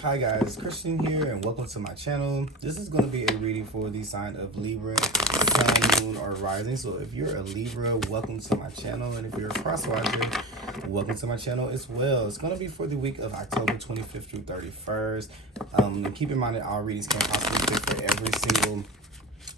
Hi guys, Christian here and welcome to my channel. This is going to be a reading for the sign of Libra, Sun, Moon, or Rising. So if you're a Libra, welcome to my channel. And if you're a cross riser, welcome to my channel as well. It's going to be for the week of October 25th through 31st. And keep in mind that our readings can't possibly fit for every single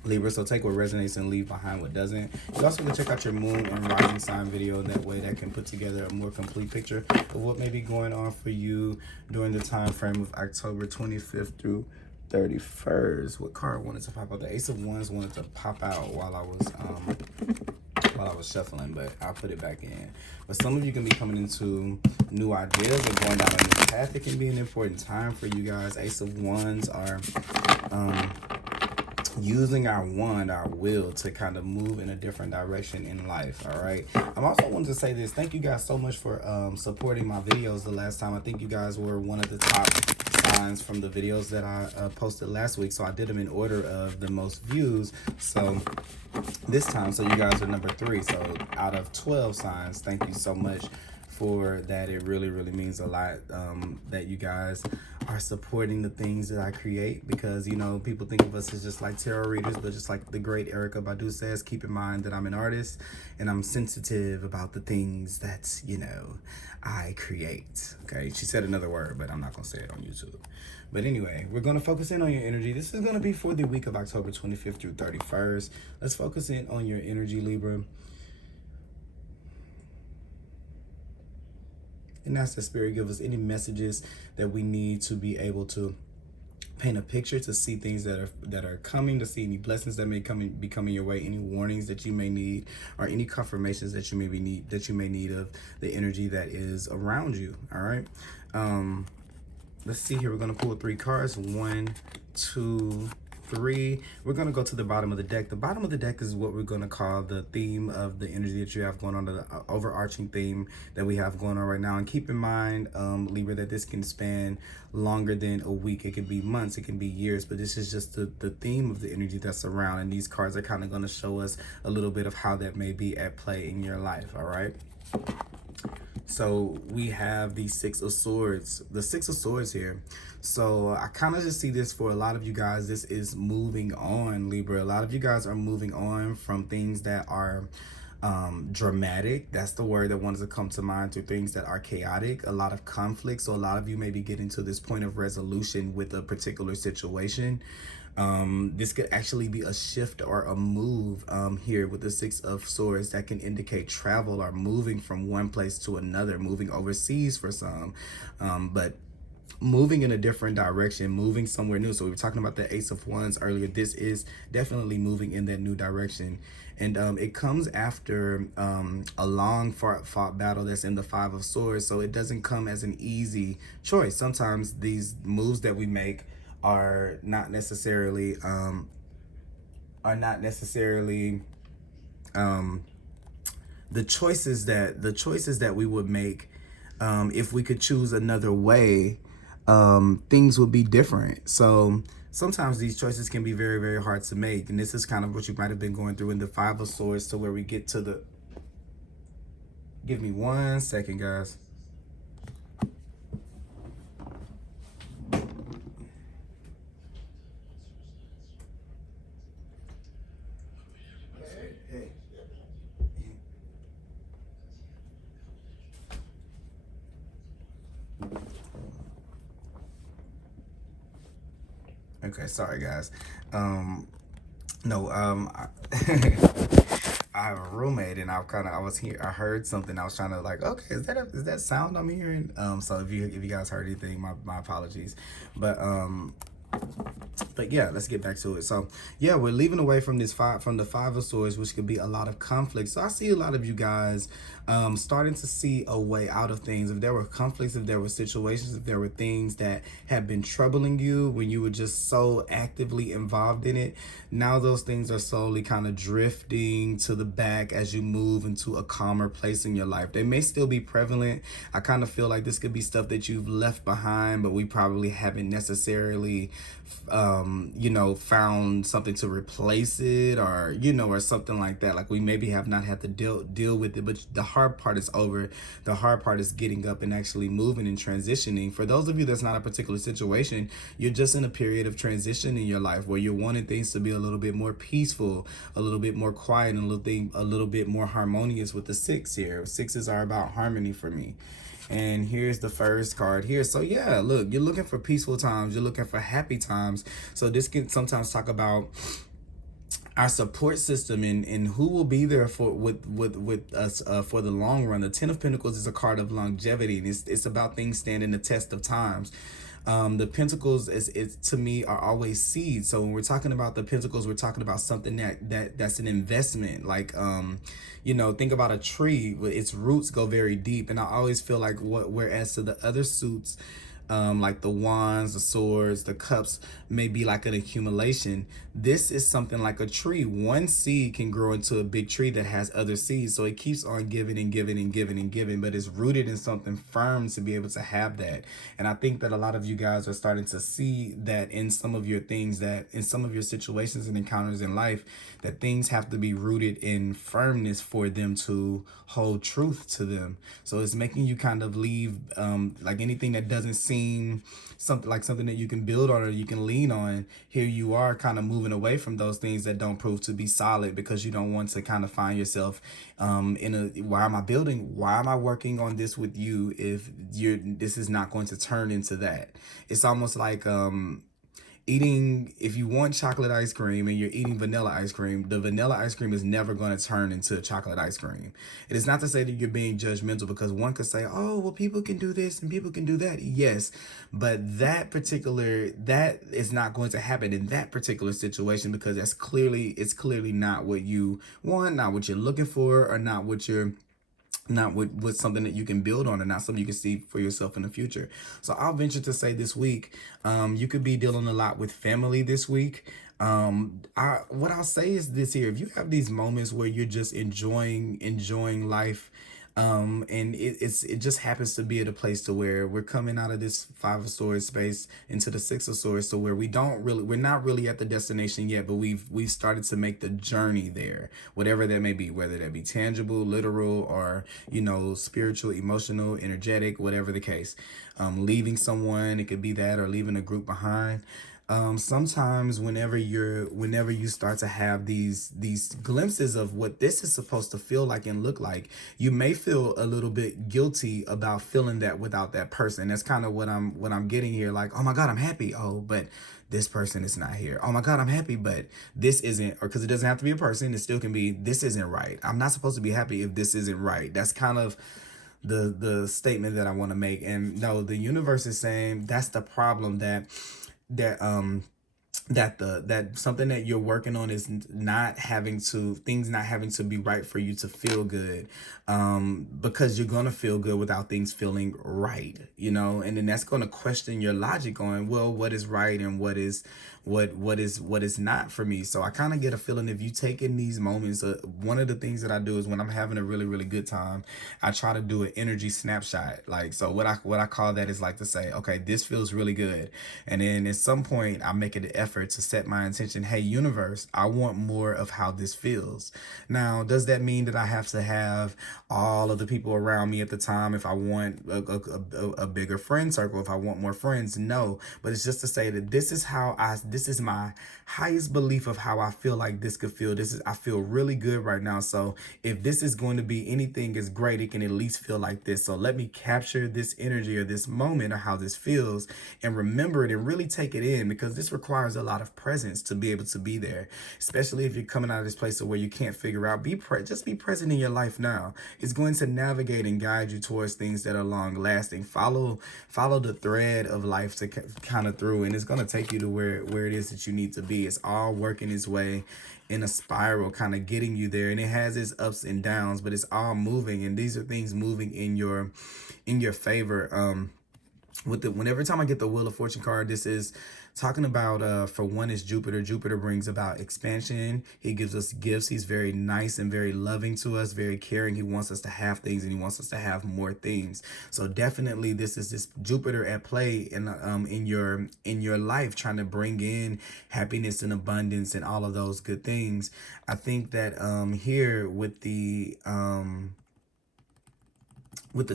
Libra, so take what resonates and leave behind what doesn't. You also can check out your moon and rising sign video. That way that can put together a more complete picture of what may be going on for you during the time frame of October 25th through 31st. What card wanted to pop out? The Ace of Wands wanted to pop out while I was shuffling, but I'll put it back in. But some of you can be coming into new ideas or going down a new path. It can be an important time for you guys. Ace of Wands are using our wand, our will, to kind of move in a different direction in life. All right, I'm also wanting to say this. Thank you guys so much for supporting my videos the last time. I think you guys were one of the top signs from the videos that I posted last week, so I did them in order of the most views. So this time, so you guys are number 3, so out of 12 signs. Thank you so much for that. It really means a lot that you guys are supporting the things that I create, because you know, people think of us as just like tarot readers, but just like the great Erica Badu says, keep in mind that I'm an artist and I'm sensitive about the things that, you know, I create. Okay, she said another word, but I'm not gonna say it on YouTube. But anyway, we're gonna focus in on your energy. This is gonna be for the week of October 25th through 31st. Let's focus in on your energy, Libra. And that's the Spirit. Give us any messages that we need to be able to paint a picture, to see things that are coming, to see any blessings that may be coming your way, any warnings that you may need, or any confirmations that you may need of the energy that is around you. All right. Let's see here. We're gonna pull 3 cards. 1, 2, 3. We're gonna go to the bottom of the deck. The bottom of the deck is what we're gonna call the theme of the energy that you have going on, the overarching theme that we have going on right now. And keep in mind, Libra, that this can span longer than a week. It can be months, it can be years, but this is just the theme of the energy that's around. And these cards are kind of gonna show us a little bit of how that may be at play in your life. All right. So we have the 6 of Swords, the 6 of Swords here. So I kind of just see this for a lot of you guys. This is moving on, Libra. A lot of you guys are moving on from things that are dramatic. That's the word that wants to come to mind, to things that are chaotic, a lot of conflict. So a lot of you may be getting to this point of resolution with a particular situation. This could actually be a shift or a move here with the 6 of Swords that can indicate travel or moving from one place to another, moving overseas for some, but moving in a different direction, moving somewhere new. So we were talking about the Ace of Wands earlier. This is definitely moving in that new direction. And it comes after a long fought battle that's in the 5 of Swords. So it doesn't come as an easy choice. Sometimes these moves that we make are not necessarily the choices that we would make if we could choose another way. Things would be different. So sometimes these choices can be very hard to make, and this is kind of what you might have been going through in the 5 of Swords, to where we get to the, give me 1 second, guys. Okay, sorry guys. No, I have a roommate, and I was here. I heard something. I was trying to, like, okay, is that sound I'm hearing? So if you guys heard anything, my apologies. But yeah, let's get back to it. So yeah, we're leaving away from the 5 of Swords, which could be a lot of conflict. So I see a lot of you guys starting to see a way out of things. If there were conflicts, if there were situations, if there were things that have been troubling you when you were just so actively involved in it, now those things are slowly kind of drifting to the back as you move into a calmer place in your life. They may still be prevalent. I kind of feel like this could be stuff that you've left behind, but we probably haven't necessarily you know, found something to replace it, or, you know, or something like that. Like we maybe have not had to deal with it, but the hard part is over. The hard part is getting up and actually moving and transitioning. For those of you that's not a particular situation, you're just in a period of transition in your life where you're wanting things to be a little bit more peaceful, a little bit more quiet, and a little bit more harmonious with the six here. Sixes are about harmony for me. And here's the first card here. So yeah, look, you're looking for peaceful times. You're looking for happy times. So this can sometimes talk about our support system, and who will be there for with us for the long run. The Ten of Pentacles is a card of longevity, and it's about things standing the test of times. The pentacles is to me are always seeds. So when we're talking about the pentacles, we're talking about something that's an investment. Like you know, think about a tree. Its roots go very deep, and I always feel like whereas to the other suits, like the wands, the swords, the cups may be like an accumulation. This is something like a tree. One seed can grow into a big tree that has other seeds. So it keeps on giving and giving and giving and giving, but it's rooted in something firm to be able to have that. And I think that a lot of you guys are starting to see that in some of your things, that in some of your situations and encounters in life, that things have to be rooted in firmness for them to hold truth to them. So it's making you kind of leave like anything that doesn't seem something that you can build on or you can lean on. Here you are kind of moving away from those things that don't prove to be solid, because you don't want to kind of find yourself in a, why am I working on this with you if this is not going to turn into that. It's almost like eating, if you want chocolate ice cream and you're eating vanilla ice cream, the vanilla ice cream is never going to turn into chocolate ice cream. It is not to say that you're being judgmental, because one could say, oh, well, people can do this and people can do that. Yes, but that is not going to happen in that particular situation, because it's clearly not what you want, not what you're looking for, or not what you're not with something that you can build on, and not something you can see for yourself in the future. So I'll venture to say this week, you could be dealing a lot with family this week. What I'll say is this here: if you have these moments where you're just enjoying life, and it just happens to be at a place to where we're coming out of this Five of Swords space into the Six of Swords, so where we're not really at the destination yet, but we've started to make the journey there, whatever that may be, whether that be tangible, literal, or, you know, spiritual, emotional, energetic, whatever the case. Leaving someone, it could be that, or leaving a group behind. Sometimes whenever you start to have these glimpses of what this is supposed to feel like and look like, you may feel a little bit guilty about feeling that without that person. That's kind of what I'm getting here. Like, oh my God, I'm happy. Oh, but this person is not here. Oh my God, I'm happy, but this isn't, or because it doesn't have to be a person, it still can be, this isn't right. I'm not supposed to be happy if this isn't right. That's kind of the statement that I want to make. And no, the universe is saying that's the problem, that that something that you're working on is not having to be right for you to feel good, because you're gonna feel good without things feeling right, you know. And then that's gonna question your logic on, well, what is right and what is not for me. So I kind of get a feeling, if you take in these moments, one of the things that I do is when I'm having a really, really good time, I try to do an energy snapshot. Like, so what I call that is like to say, okay, this feels really good. And then at some point I make it an effort to set my intention. Hey, universe, I want more of how this feels. Now, does that mean that I have to have all of the people around me at the time if I want a bigger friend circle, if I want more friends? No, but it's just to say that this is my highest belief of how I feel like this could feel. I feel really good right now. So if this is going to be anything is great, it can at least feel like this. So let me capture this energy or this moment or how this feels and remember it and really take it in, because this requires a lot of presence to be able to be there, especially if you're coming out of this place where you can't figure out. Just be present in your life now. It's going to navigate and guide you towards things that are long lasting. Follow the thread of life to kind of through, and it's going to take you to where it is that you need to be. It's all working its way in a spiral, kind of getting you there, and it has its ups and downs, but it's all moving, and these are things moving in your favor. Whenever time I get the Wheel of Fortune card, this is talking about for one is Jupiter. Jupiter brings about expansion. He gives us gifts. He's very nice and very loving to us, very caring. He wants us to have things, and he wants us to have more things. So definitely this is this Jupiter at play in your life, trying to bring in happiness and abundance and all of those good things. I think that here with the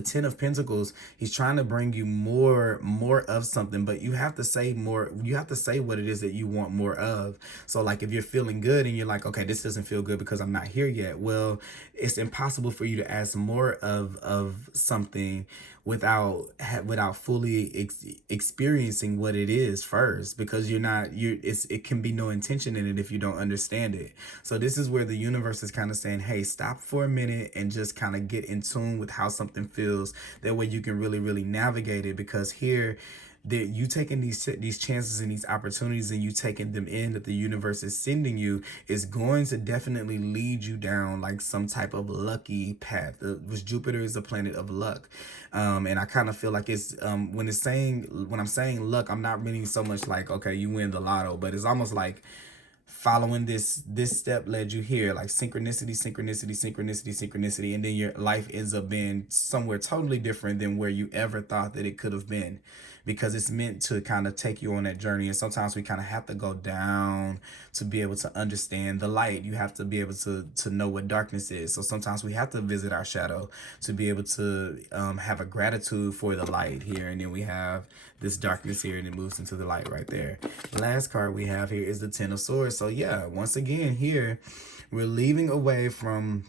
Ten of Pentacles, he's trying to bring you more of something, but you have to say more. You have to say what it is that you want more of. So like if you're feeling good and you're like, okay, this doesn't feel good because I'm not here yet. Well, it's impossible for you to ask more of something without fully experiencing what it is first, because it can be no intention in it if you don't understand it. So this is where the universe is kind of saying, hey, stop for a minute and just kind of get in tune with how something feels. That way you can really navigate it, because here you taking these chances and these opportunities and you taking them in that the universe is sending you is going to definitely lead you down like some type of lucky path, which Jupiter is a planet of luck. And I kind of feel like it's when I'm saying luck, I'm not meaning so much like, okay, you win the lotto, but it's almost like following this step led you here, like synchronicity, and then your life ends up being somewhere totally different than where you ever thought that it could have been, because it's meant to kind of take you on that journey. And sometimes we kind of have to go down to be able to understand the light. You have to be able to know what darkness is. So sometimes we have to visit our shadow to be able to have a gratitude for the light here. And then we have this darkness here, and it moves into the light right there. The last card we have here is the Ten of Swords. So yeah, once again here, we're leaving away from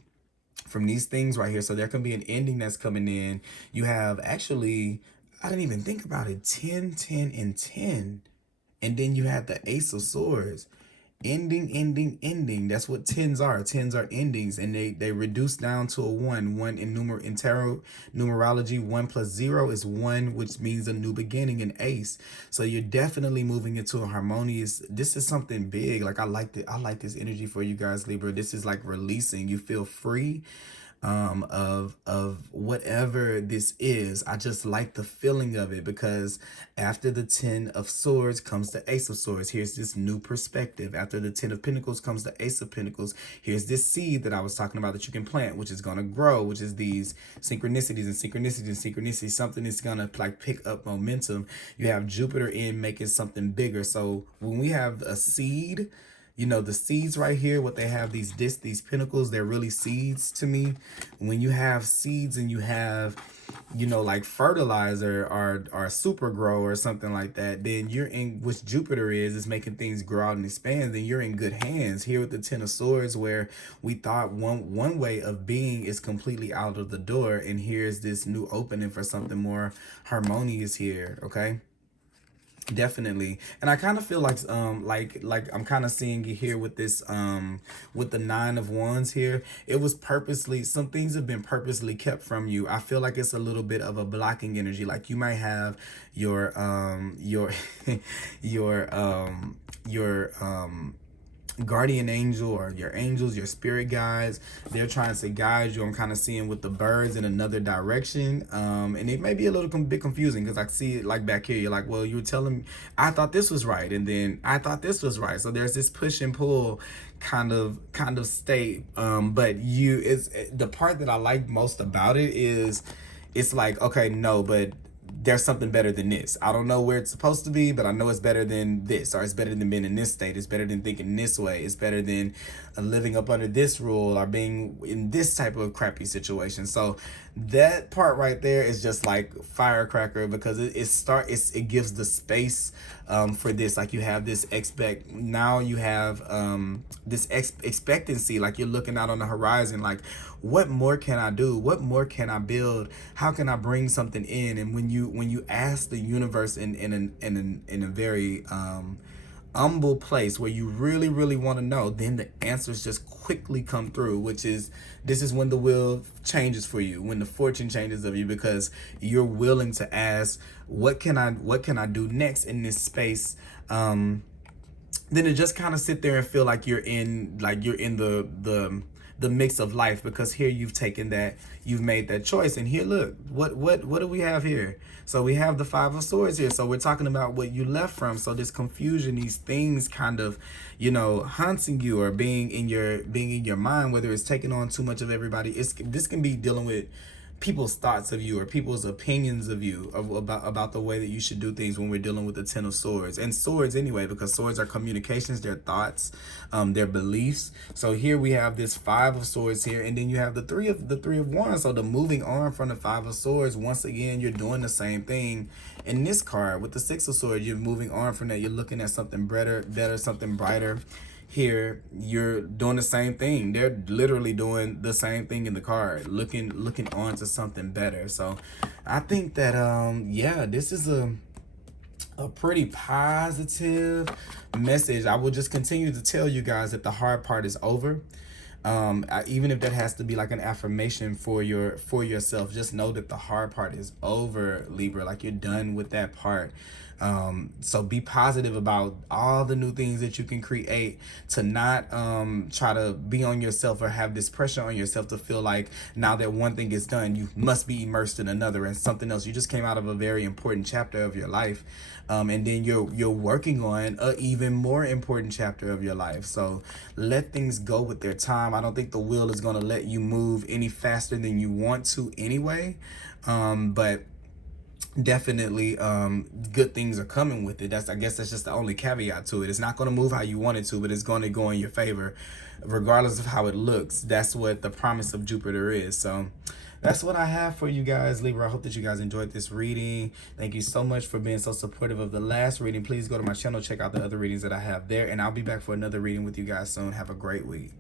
these things right here. So there can be an ending that's coming in. You have actually, I didn't even think about it, 10, 10, and 10. And then you have the Ace of Swords. Ending. That's what tens are. Tens are endings, and they reduce down to a one. One in tarot numerology, 1 plus 0 is 1, which means a new beginning, an ace. So you're definitely moving into a harmonious. This is something big. Like I like this energy for you guys, Libra. This is like releasing. You feel free of whatever this is. I just like the feeling of it, because after the 10 of Swords comes the Ace of Swords. Here's this new perspective. After the 10 of Pentacles comes the Ace of Pentacles. Here's this seed that I was talking about that you can plant, which is going to grow, which is these synchronicities. Something is going to like pick up momentum. You have Jupiter in making something bigger. So when we have a seed, you know, the seeds right here, what they have, these pinnacles, they're really seeds to me. When you have seeds and you have, you know, like fertilizer or super grow or something like that, then you're in, which Jupiter is making things grow out and expand, then you're in good hands. Here with the Ten of Swords, where we thought one way of being is completely out of the door, and here's this new opening for something more harmonious here, okay? Definitely. And I kind of feel like I'm kind of seeing it here with this with the 9 of Wands here. It was purposely, some things have been purposely kept from you. I feel like it's a little bit of a blocking energy. Like you might have your your guardian angel, or your angels, your spirit guides. They're trying to guide you. I'm kind of seeing with the birds in another direction, and it may be a little bit confusing, because I see it like back here, you're like, well, you were telling me I thought this was right, and then I thought this was right. So there's this push and pull kind of state, but it's the part that I like most about it is it's like, okay, no, but there's something better than this. I don't know where it's supposed to be, but I know it's better than this, or it's better than being in this state. It's better than thinking this way. It's better than living up under this rule, or being in this type of crappy situation. So that part right there is just like firecracker, because it gives the space for this. Like you have this you have this expectancy. Like you're looking out on the horizon, like, what more can I do? What more can I build? How can I bring something in? And when you ask the universe in a very humble place where you really want to know, then the answers just quickly come through, this is when the wheel changes for you, when the fortune changes of you, because you're willing to ask, what can I do next in this space? Then it just kind of sit there and feel like you're in the the mix of life, because here you've taken that, you've made that choice. And here, look, what do we have here? So we have the Five of Swords here. So we're talking about what you left from. So this confusion, these things kind of, you know, haunting you or being in your mind, whether it's taking on too much of everybody. This can be dealing with people's thoughts of you or people's opinions of you about the way that you should do things when we're dealing with the Ten of Swords. And swords anyway, because swords are communications, their thoughts, their beliefs. So here we have this Five of Swords here, and then you have the Three of Wands. So the moving on from the Five of Swords, once again, you're doing the same thing in this card with the Six of Swords. You're moving on from that. You're looking at something better, something brighter. Here you're doing the same thing. They're literally doing the same thing in the card, looking on to something better. So I think that yeah, this is a pretty positive message. I will just continue to tell you guys that the hard part is over. Even if that has to be like an affirmation for yourself, just know that the hard part is over, Libra. Like, you're done with that part. So be positive about all the new things that you can create, to not try to be on yourself or have this pressure on yourself to feel like now that one thing is done, you must be immersed in another and something else. You just came out of a very important chapter of your life, and then you're working on a even more important chapter of your life. So let things go with their time. I don't think the wheel is going to let you move any faster than you want to anyway, but definitely good things are coming with it. I guess that's just the only caveat to it. It's not going to move how you want it to, but it's going to go in your favor regardless of how it looks. That's what the promise of Jupiter is. So that's what I have for you guys, Libra. I hope that you guys enjoyed this reading. Thank you so much for being so supportive of the last reading. Please go to my channel, check out the other readings that I have there, and I'll be back for another reading with you guys soon. Have a great week.